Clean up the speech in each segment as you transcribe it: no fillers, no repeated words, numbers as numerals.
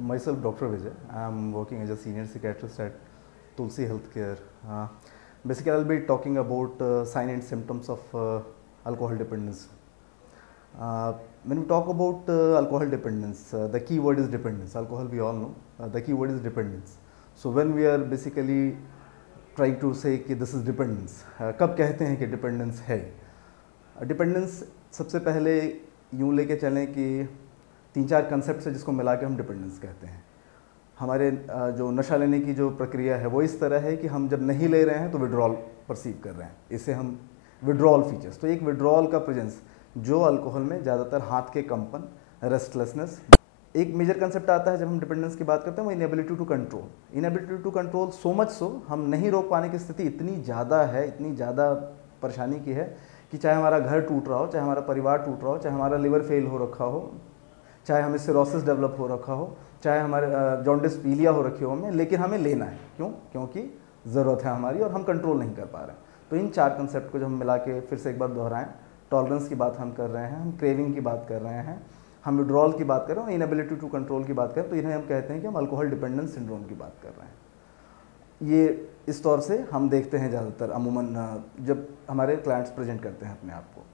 Myself, Dr. Vijay. I'm working as a senior psychiatrist at Tulsi Healthcare. Basically, I'll be talking about sign and symptoms of alcohol dependence. When we talk about alcohol dependence, the key word is dependence. Alcohol, we all know. The key word is dependence. So when we are basically trying to say कि this is dependence, कब कहते हैं कि dependence है? Dependence सबसे पहले यूँ लेके चलें कि 3-4 कंसेप्ट है जिसको मिला के हम डिपेंडेंस कहते हैं। हमारे जो नशा लेने की जो प्रक्रिया है वो इस तरह है कि हम जब नहीं ले रहे हैं तो विड्रॉल परसीव कर रहे हैं, इसे हम विड्रॉल फीचर्स। तो एक विड्रॉल का प्रेजेंस जो अल्कोहल में ज़्यादातर हाथ के कंपन, रेस्टलेसनेस। एक मेजर कंसेप्ट आता है जब हम डिपेंडेंस की बात करते हैं वो inability to control. Inability to control so much so हम नहीं रोक पाने की स्थिति इतनी ज़्यादा है, इतनी ज़्यादा परेशानी की है कि चाहे हमारा घर टूट रहा हो, चाहे हमारा परिवार टूट रहा हो, चाहे हमारा लिवर फेल हो रखा हो, चाहे हमें सिरोसिस डेवलप हो रखा हो, चाहे हमारे जॉन्डिस पीलिया हो रखी हो हमें, लेकिन हमें लेना है। क्यों? क्योंकि ज़रूरत है हमारी और हम कंट्रोल नहीं कर पा रहे हैं। तो इन 4 कंसेप्ट को जब हम मिला के फिर से एक बार दोहराएं, टॉलरेंस की बात हम कर रहे हैं, हम क्रेविंग की बात कर रहे हैं, हम विड्रॉल की बात कर रहे हैं, इनएबिलिटी टू कंट्रोल की बात करें, तो इन्हें हम कहते हैं कि हम अल्कोहल डिपेंडेंस सिंड्रोम की बात कर रहे हैं। ये इस तौर से हम देखते हैं ज़्यादातर अमूमन जब हमारे क्लाइंट्स प्रेजेंट करते हैं अपने आप को।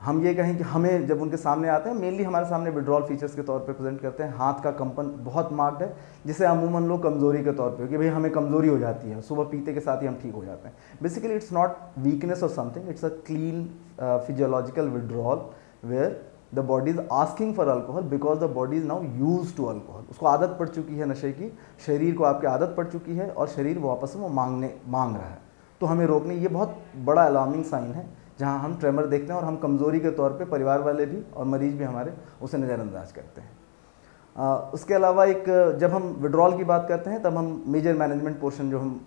हम ये कहें कि हमें जब उनके सामने आते हैं मेनली हमारे सामने विड्रॉल फीचर्स के तौर पे प्रेजेंट करते हैं। हाथ का कंपन बहुत मार्क्ड है, जिसे अमूमन लोग कमज़ोरी के तौर पे कि भाई हमें कमज़ोरी हो जाती है, सुबह पीते के साथ ही हम ठीक हो जाते हैं। Basically it's not weakness or something, it's a clean physiological withdrawal where the body is asking for alcohol because the body is now use to alcohol. उसको आदत पड़ चुकी है नशे की, शरीर को आपकी आदत पड़ चुकी है और शरीर वापस में वो मांग रहा है। तो हमें रोकने, ये बहुत बड़ा अलार्मिंग साइन है जहाँ हम ट्रेमर देखते हैं और हम कमज़ोरी के तौर पे परिवार वाले भी और मरीज भी हमारे उसे नज़रअंदाज करते हैं। उसके अलावा एक जब हम विड्रॉल की बात करते हैं तब हम मेजर मैनेजमेंट पोर्शन जो हम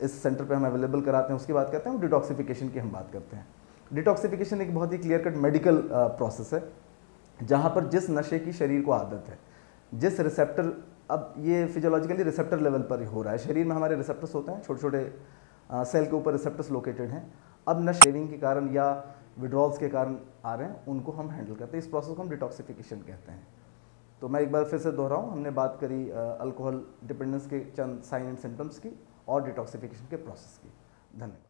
इस सेंटर पे हम अवेलेबल कराते हैं उसकी बात करते हैं, वो डिटॉक्सिफिकेशन की हम बात करते हैं। डिटॉक्सिफिकेशन एक बहुत ही क्लियर कट मेडिकल प्रोसेस है जहाँ पर जिस नशे की शरीर को आदत है, जिस रिसेप्टर, अब ये फिजियोलॉजिकली रिसेप्टर लेवल पर हो रहा है, शरीर में हमारे रिसेप्टर्स होते हैं, छोटे छोटे सेल के ऊपर रिसेप्टर्स लोकेटेड हैं। अब न शेविंग के कारण या विड्रॉल्स के कारण आ रहे हैं, उनको हम हैंडल करते हैं। इस प्रोसेस को हम डिटॉक्सिफिकेशन कहते हैं। तो मैं एक बार फिर से दोहराऊं, हमने बात करी अल्कोहल डिपेंडेंस के चंद साइन एंड सिम्टम्स की और डिटॉक्सिफिकेशन के प्रोसेस की। धन्यवाद।